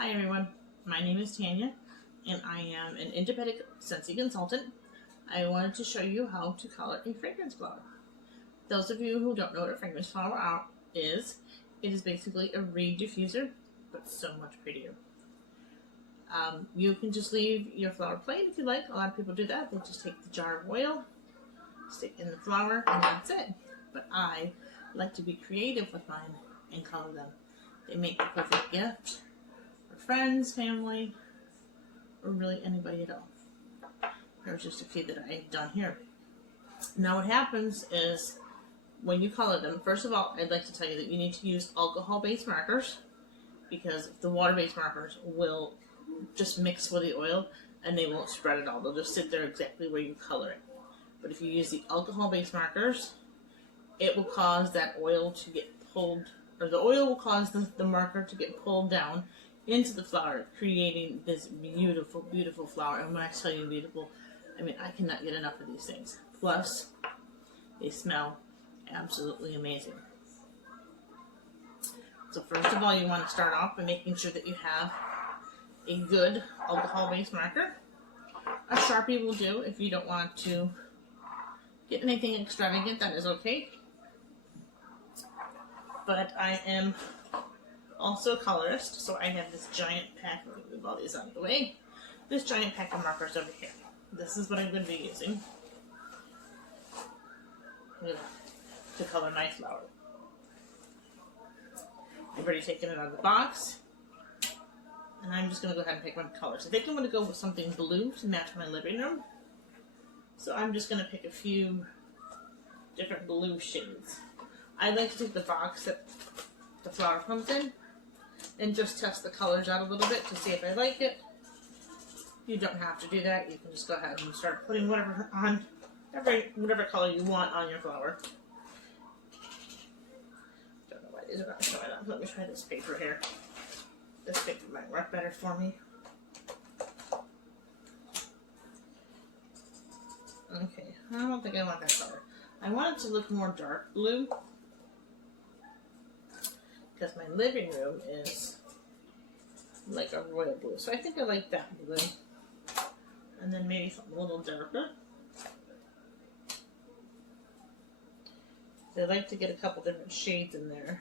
Hi everyone, my name is Tanya and I am an independent Scentsy consultant. I wanted to show you how to color a fragrance flower. Those of you who don't know what a fragrance flower is, it is basically a reed diffuser, but so much prettier. You can just leave your flower plain if you like. A lot of people do that. They just take the jar of oil, stick in the flower, and that's it. But I like to be creative with mine and color them. They make the perfect gift for friends, family, or really anybody at all. There's just a few that I've done here. Now what happens is when you color them, first of all, I'd like to tell you that you need to use alcohol-based markers, because the water-based markers will just mix with the oil and they won't spread at all. They'll just sit there exactly where you color it. But if you use the alcohol-based markers, it will cause that oil to get pulled, or the oil will cause the marker to get pulled down into the flower, creating this beautiful, beautiful flower. And when I tell you beautiful, I mean, I cannot get enough of these things. Plus, they smell absolutely amazing. So first of all, you want to start off by making sure that you have a good alcohol-based marker. A Sharpie will do if you don't want to get anything extravagant, that is okay. But I am also a colorist, so I have this giant pack, let me move all these out of the way, this giant pack of markers over here. This is what I'm going to be using to color my flower. I've already taken it out of the box, and I'm just going to go ahead and pick my colors. I think I'm going to go with something blue to match my living room. So I'm just going to pick a few different blue shades. I like to take the box that the flower comes in and just test the colors out a little bit to see if I like it. You don't have to do that. You can just go ahead and start putting whatever color you want on your flower. Don't know why these are not showing up. Let me try this paper here. This paper might work better for me. Okay, I don't think I want that color. I want it to look more dark blue, because my living room is like a royal blue. So I think I like that blue. And then maybe something a little darker. So I like to get a couple different shades in there.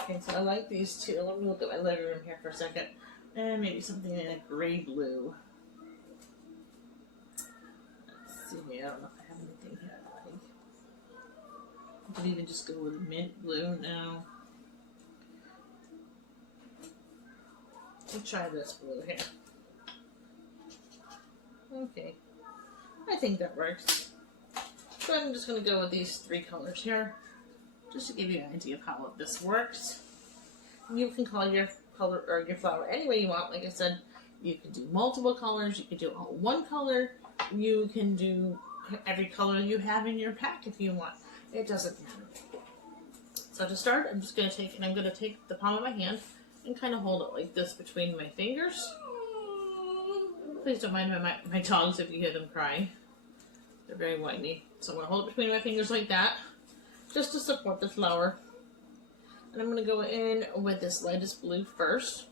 Okay, so I like these two. Let me look at my living room here for a second. And maybe something in a gray blue. Let's see, I don't know if I have anything here I like. I could even just go with mint blue now. We'll try this blue here. Okay, I think that works. So I'm just going to go with these three colors here, just to give you an idea of how this works. You can color your flower any way you want. Like I said, you can do multiple colors. You can do all one color. You can do every color you have in your pack if you want. It doesn't matter. So to start, I'm going to take the palm of my hand and kind of hold it like this between my fingers. Please don't mind my dogs if you hear them crying. They're very whiny. So I'm going to hold it between my fingers like that, just to support the flower. And I'm going to go in with this lightest blue first.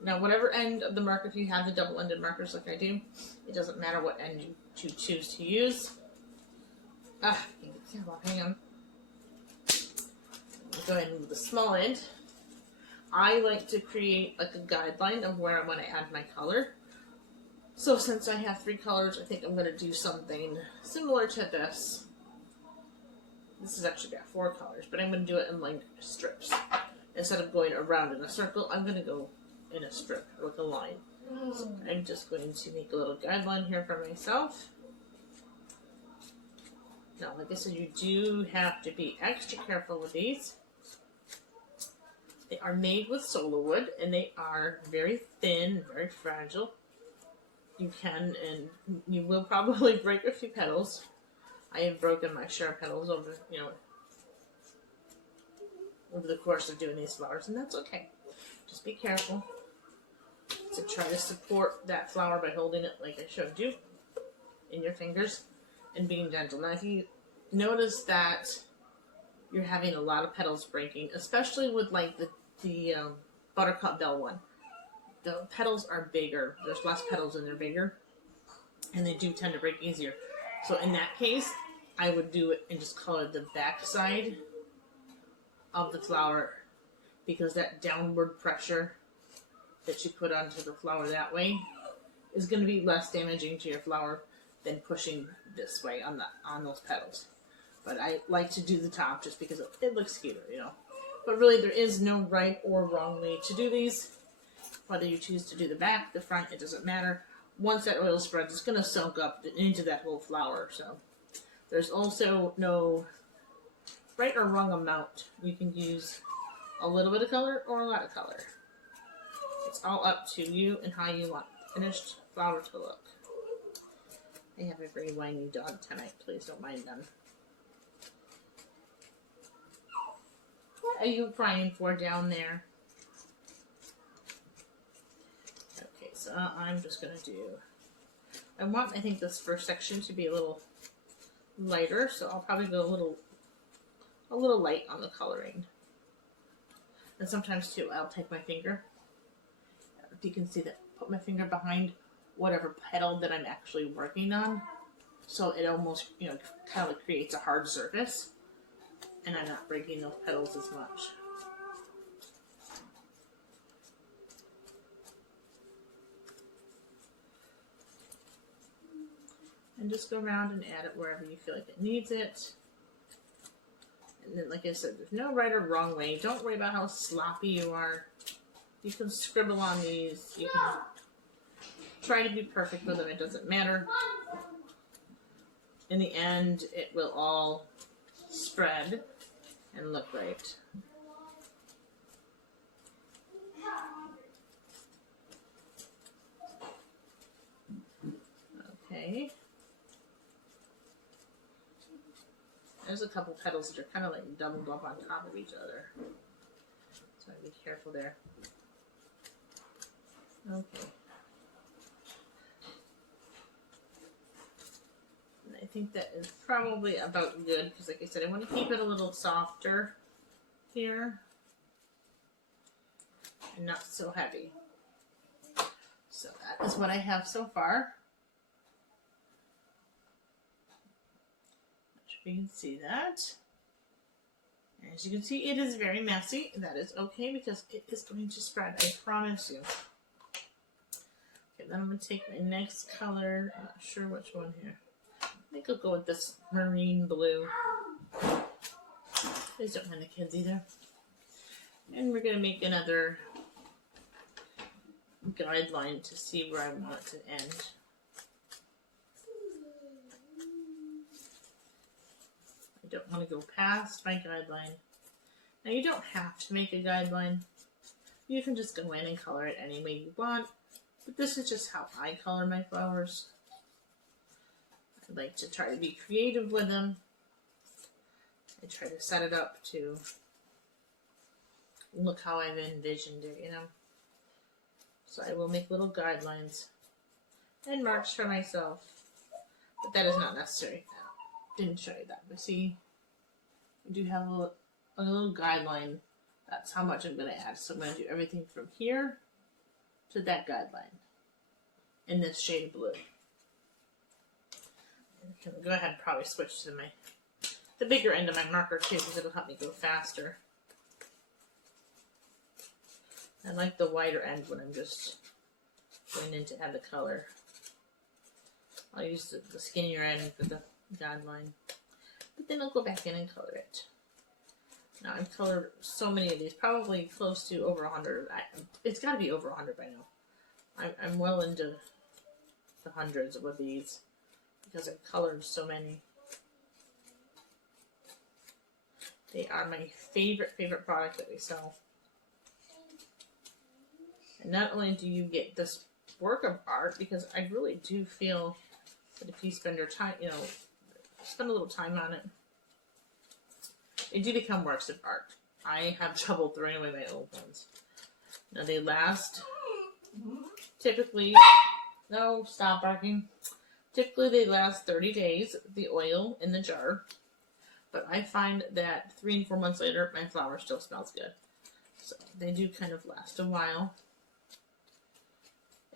Now, whatever end of the marker, if you have the double-ended markers like I do, it doesn't matter what end you choose to use. Hang on. Go ahead with the small end. I like to create like a guideline of where I want to add my color. So since I have three colors, I think I'm going to do something similar to this. This has actually got four colors, but I'm going to do it in like strips. Instead of going around in a circle, I'm going to go in a strip, like a line. So I'm just going to make a little guideline here for myself. Now, like I said, you do have to be extra careful with these. They are made with solar wood, and they are very thin, very fragile. You can, and you will probably break a few petals. I have broken my share of petals over the course of doing these flowers, and that's okay. Just be careful to try to support that flower by holding it like I showed you in your fingers and being gentle. Now, if you notice that you're having a lot of petals breaking, especially with like the Buttercup Bell one, the petals are bigger. There's less petals and they're bigger, and they do tend to break easier. So in that case, I would do it and just color the back side of the flower, because that downward pressure that you put onto the flower that way is going to be less damaging to your flower than pushing this way on those petals. But I like to do the top just because it looks cuter, you know. But really, there is no right or wrong way to do these. Whether you choose to do the back, the front, it doesn't matter. Once that oil spreads, it's going to soak up into that whole flower. So there's also no right or wrong amount. You can use a little bit of color or a lot of color. It's all up to you and how you want the finished flower to look. I have a very whiny dog tonight. Please don't mind them. What are you crying for down there? Okay, so I'm just going to do... I think this first section to be a little lighter, so I'll probably go a little light on the coloring. And sometimes too, I'll take my finger, if you can see that, put my finger behind whatever petal that I'm actually working on, so it almost, you know, kind of creates a hard surface, and I'm not breaking those petals as much. And just go around and add it wherever you feel like it needs it. And then, like I said, there's no right or wrong way. Don't worry about how sloppy you are. You can scribble on these. You can try to be perfect with them. It doesn't matter. In the end, it will all spread and look right. Okay. There's a couple petals that are kind of like doubled up on top of each other. So be careful there. Okay. And I think that is probably about good, because like I said, I want to keep it a little softer here and not so heavy. So that is what I have so far. You can see that. As you can see, it is very messy. That is okay, because it is going to spread, I promise you. Okay, then I'm going to take my next color. I'm not sure which one here. I think I'll go with this marine blue. Please don't mind the kids either. And we're going to make another guideline to see where I want it to end. I don't want to go past my guideline. Now, you don't have to make a guideline. You can just go in and color it any way you want. But this is just how I color my flowers. I like to try to be creative with them. I try to set it up to look how I've envisioned it, you know. So I will make little guidelines and marks for myself. But that is not necessary. Didn't show you that, but see, I do have a little guideline. That's how much I'm going to add. So I'm going to do everything from here to that guideline in this shade of blue. And I can go ahead and probably switch to the bigger end of my marker too, because it'll help me go faster. I like the wider end when I'm just going in to add the color. I'll use the skinnier end for the guideline, but then I'll go back in and color it. Now, I've colored so many of these, probably close to over 100. It's got to be over 100 by now. I'm well into the hundreds of these because I've colored so many. They are my favorite product that we sell. And not only do you get this work of art, because I really do feel that if you spend your time, you know, spend a little time on it, they do become works of art. I have trouble throwing away my old ones. Now they last, typically, no, stop barking. Typically they last 30 days, the oil in the jar. But I find that 3 and 4 months later, my flower still smells good. So they do kind of last a while.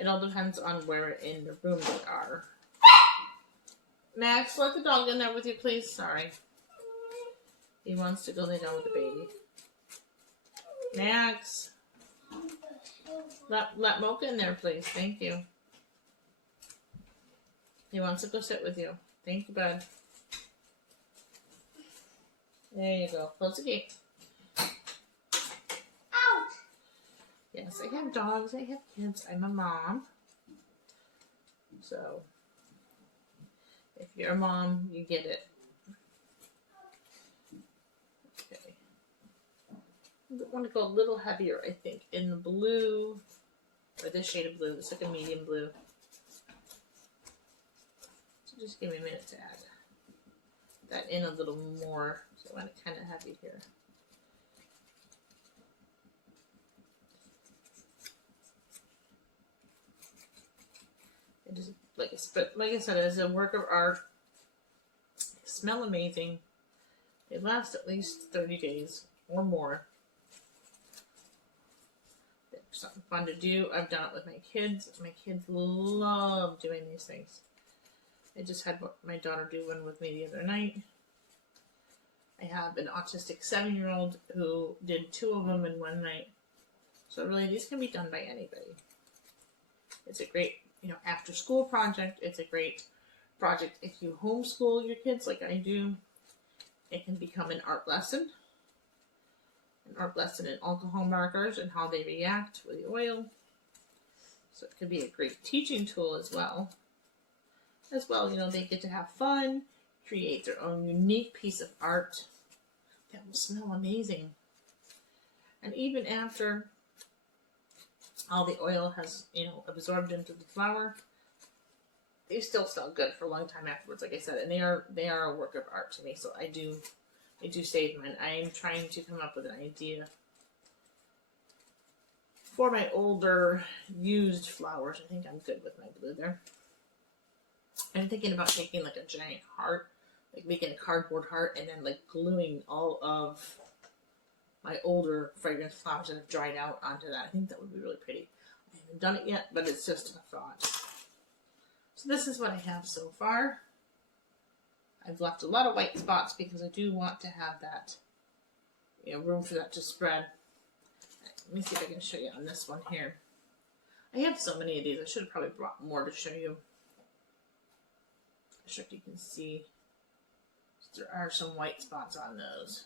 It all depends on where in the room they are. Max, let the dog in there with you, please. Sorry. He wants to go lay down with the baby. Max. Let Mocha in there, please. Thank you. He wants to go sit with you. Thank you, bud. There you go. Close the gate. Ouch! Yes, I have dogs. I have kids. I'm a mom. So, if you're a mom, you get it. Okay. I want to go a little heavier, I think, in the blue, or this shade of blue. It's like a medium blue. So just give me a minute to add that in a little more. So I want it kind of heavy here. It is like I said, it's a work of art. They smell amazing. They last at least 30 days or more. They're something fun to do. I've done it with my kids. My kids love doing these things. I just had my daughter do one with me the other night. I have an autistic 7-year-old who did 2 of them in one night. So really, these can be done by anybody. It's a great, after school project. It's a great project if you homeschool your kids like I do. It can become an art lesson. An art lesson in alcohol markers and how they react with the oil. So it can be a great teaching tool as well. They get to have fun, create their own unique piece of art that will smell amazing. And even after all the oil has, absorbed into the flower, they still smell good for a long time afterwards, like I said. And they are a work of art to me. So I do save mine. I am trying to come up with an idea for my older used flowers. I think I'm good with my blue there. I'm thinking about taking like a giant heart, like making a cardboard heart, and then like gluing all of my older fragrance flowers that have dried out onto that. I think that would be really pretty. I haven't done it yet, but it's just a thought. So this is what I have so far. I've left a lot of white spots because I do want to have that, room for that to spread. Let me see if I can show you on this one here. I have so many of these. I should have probably brought more to show you. I'm sure if you can see, there are some white spots on those.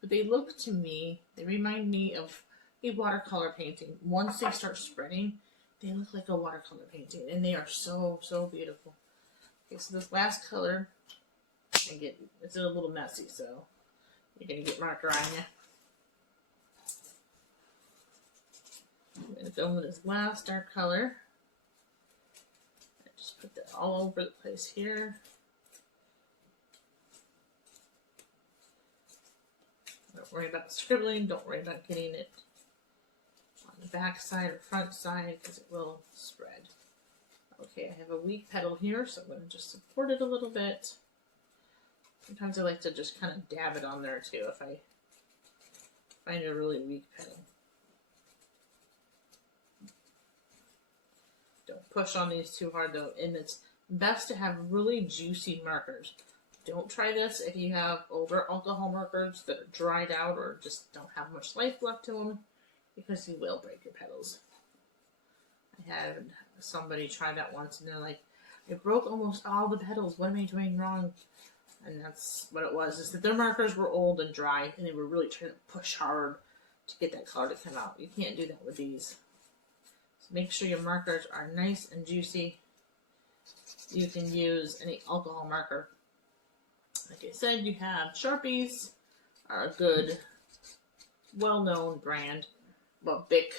But they look to me, they remind me of a watercolor painting. Once they start spreading, they look like a watercolor painting, and they are so, so beautiful. Okay, so this last color, it's a little messy, so you're going to get marker on you. I'm going to go with this last dark color. I just put that all over the place here. Don't worry about scribbling. Don't worry about getting it on the back side or front side because it will spread. Okay, I have a weak petal here, so I'm going to just support it a little bit. Sometimes I like to just kind of dab it on there too if I find a really weak petal. Don't push on these too hard though, and it's best to have really juicy markers. Don't try this if you have older alcohol markers that are dried out or just don't have much life left to them, because you will break your petals. I had somebody try that once and they're like, I broke almost all the petals. What am I doing wrong? And that's what it was, is that their markers were old and dry and they were really trying to push hard to get that color to come out. You can't do that with these. So make sure your markers are nice and juicy. You can use any alcohol marker. Like I said, you have Sharpies, are a good, well-known brand. Well, Bic,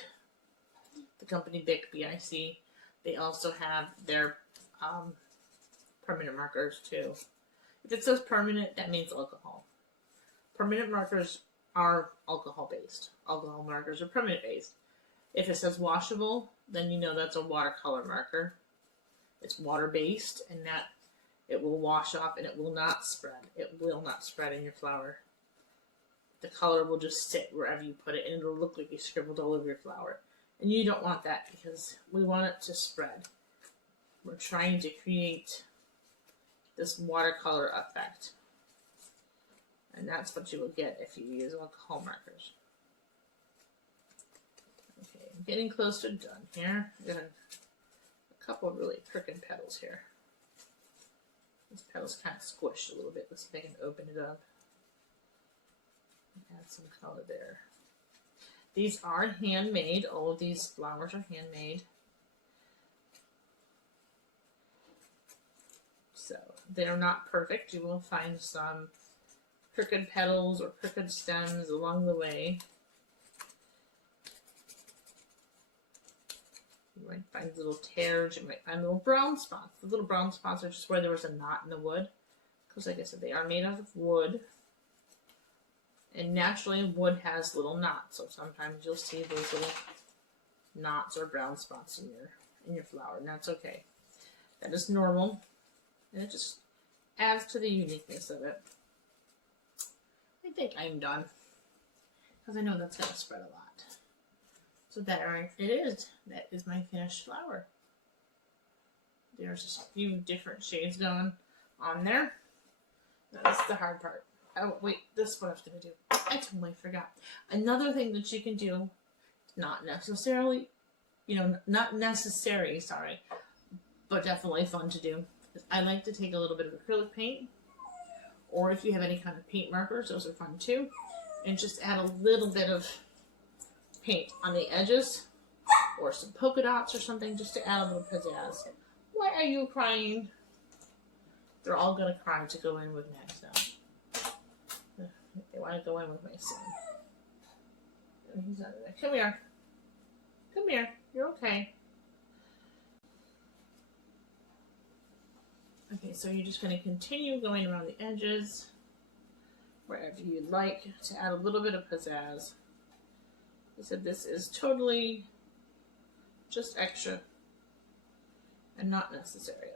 the company Bic, B-I-C. They also have their permanent markers too. If it says permanent, that means alcohol. Permanent markers are alcohol-based. Alcohol markers are permanent-based. If it says washable, then you know that's a watercolor marker. It's water-based, and that it will wash off and it will not spread. It will not spread in your flower. The color will just sit wherever you put it, and it'll look like you scribbled all over your flower. And you don't want that because we want it to spread. We're trying to create this watercolor effect. And that's what you will get if you use alcohol markers. Okay, I'm getting close to done here. I'm gonna a couple of really crooked petals here. These petals kind of squished a little bit. Let's see if I can open it up. Add some color there. These are handmade. All of these flowers are handmade. So they're not perfect. You will find some crooked petals or crooked stems along the way. You might find little tears. You might find little brown spots. The little brown spots are just where there was a knot in the wood. Because like I said, they are made out of wood. And naturally, wood has little knots. So sometimes you'll see those little knots or brown spots in your flower. And that's okay. That is normal. And it just adds to the uniqueness of it. I think I'm done. Because I know that's going to spread a lot. So there it is. That is my finished flower. There's just a few different shades going on there. That's the hard part. Oh, wait, this is what I was going to do. I totally forgot. Another thing that you can do, not necessarily, not necessary, sorry, but definitely fun to do. I like to take a little bit of acrylic paint, or if you have any kind of paint markers, those are fun too, and just add a little bit of paint on the edges, or some polka dots or something, just to add a little pizzazz. Why are you crying? They're all going to cry to go in with next now. They want to go in with my son. He's under there. Come here. Come here. You're okay. Okay, so you're just going to continue going around the edges, wherever you'd like, to add a little bit of pizzazz. I said this is totally just extra and not necessary.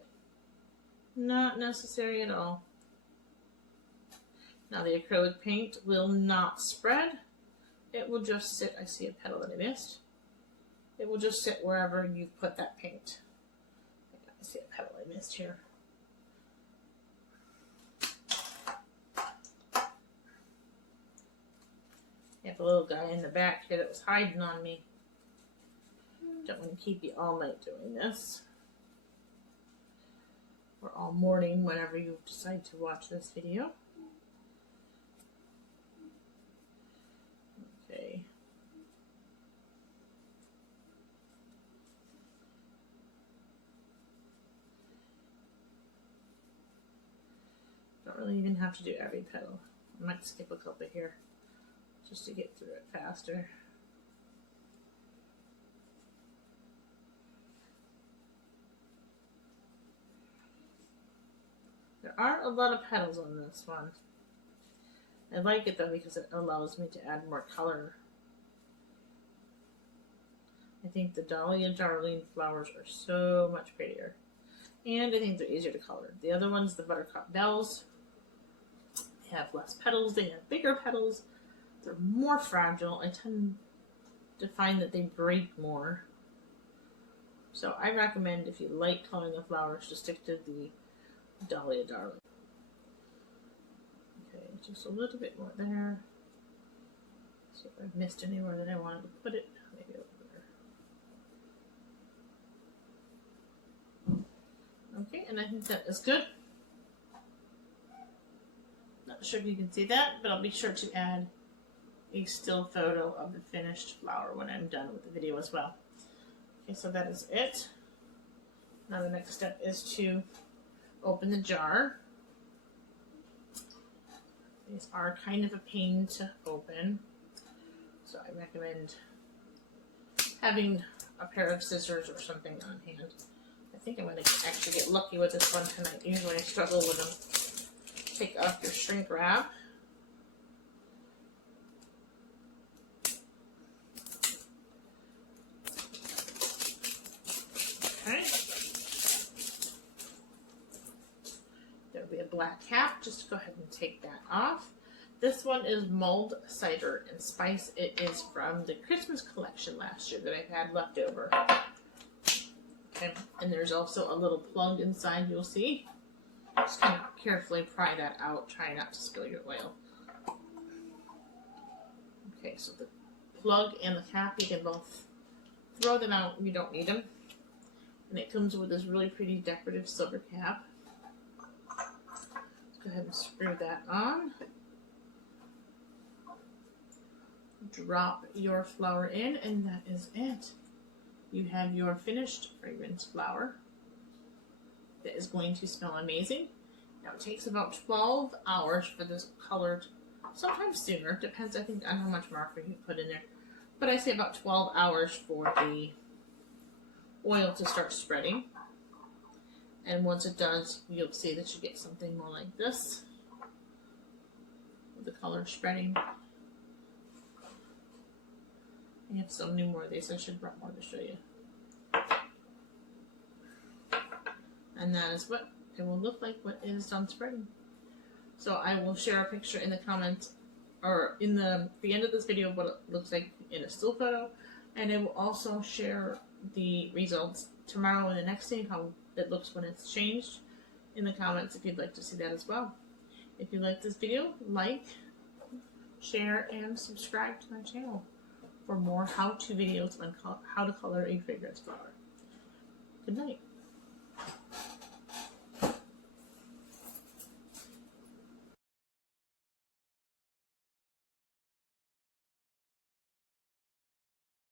Not necessary at all. Now the acrylic paint will not spread. It will just sit. I see a petal that I missed. It will just sit wherever you've put that paint. I see a petal I missed here. I have a little guy in the back here that was hiding on me. Don't want to keep you all night doing this. Or all morning, whenever you decide to watch this video. Okay. Don't really even have to do every petal. I might skip a couple here just to get through it faster. There are a lot of petals on this one. I like it though because it allows me to add more color. I think the Dahlia Darling flowers are so much prettier. And I think they're easier to color. The other ones, the Buttercup Bells, they have less petals, they have bigger petals. They're more fragile. I tend to find that they break more. So I recommend, if you like coloring the flowers, to stick to the Dahlia Darling. Okay, just a little bit more there. See if I've missed anywhere that I wanted to put it. Maybe over there. Okay, and I think that is good. Not sure if you can see that, but I'll be sure to add a still photo of the finished flower when I'm done with the video as well. Okay, so that is it. Now the next step is to open the jar. These are kind of a pain to open, so I recommend having a pair of scissors or something on hand. I think I'm going to actually get lucky with this one tonight. Usually I struggle with them. Take off your shrink wrap. Okay. There'll be a black cap. Just go ahead and take that off. This one is mulled cider and spice. It is from the Christmas collection last year that I had left over. Okay, and there's also a little plug inside, you'll see. Just kind of carefully pry that out, try not to spill your oil. Okay, so the plug and the cap, you can both throw them out, you don't need them. And it comes with this really pretty decorative silver cap. Let's go ahead and screw that on. Drop your flower in, and that is it. You have your finished fragrance flower that is going to smell amazing. Now it takes about 12 hours for this color, sometimes sooner, depends I think on how much marker you put in there. But I say about 12 hours for the oil to start spreading. And once it does, you'll see that you get something more like this, with the color spreading. I have so many more of these, I should have brought more to show you. And that is what it will look like when it is done spreading. So I will share a picture in the comments, or in the end of this video, what it looks like in a still photo. And I will also share the results tomorrow and the next day, how it looks when it's changed, in the comments if you'd like to see that as well. If you like this video, like, share, and subscribe to my channel for more how-to videos on how to color a fragrance flower. Good night.